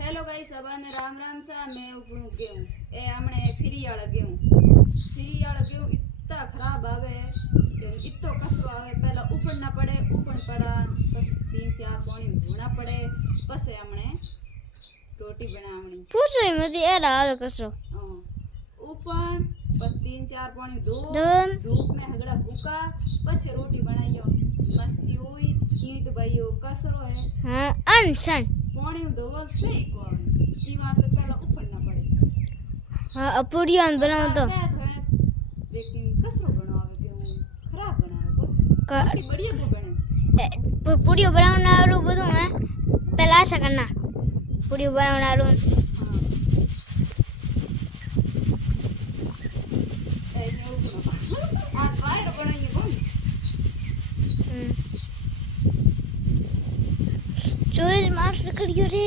hello guys अब ने राम राम सा मैं उपणू गेहूं ए हमने फ्री वाला गेहूं इतना खराब आवे इतो कसरो आवे पहला उपड़ना पड़े उपड़ पड़ा बस 3-4 पानी धोना पड़े बस हमने रोटी बनावनी पूछो ही मत यार आवे कसरो उपड़ बस 3-4 पानी धो धोन धूप में हगड़ा भूका पछे रोटी बनाइयो मस्ती हुई ई तो भाई यो कसरो है हां अनसन पानी धोवल सही कोन ई वास्ते पहला उपड़ना पड़े हां अपुड़ियान बनाओ तो लेकिन कसरो बनावे के हूं खराब बनावे को बढ़िया बो बने पुड़ियो बनावना आरू બધું હે પહેલા આશા કરના પુડીઓ બનાવના આरू આ ફાયર બનાવી કોણ ચોઈસ માર્ક્સ નીકળ્યો રે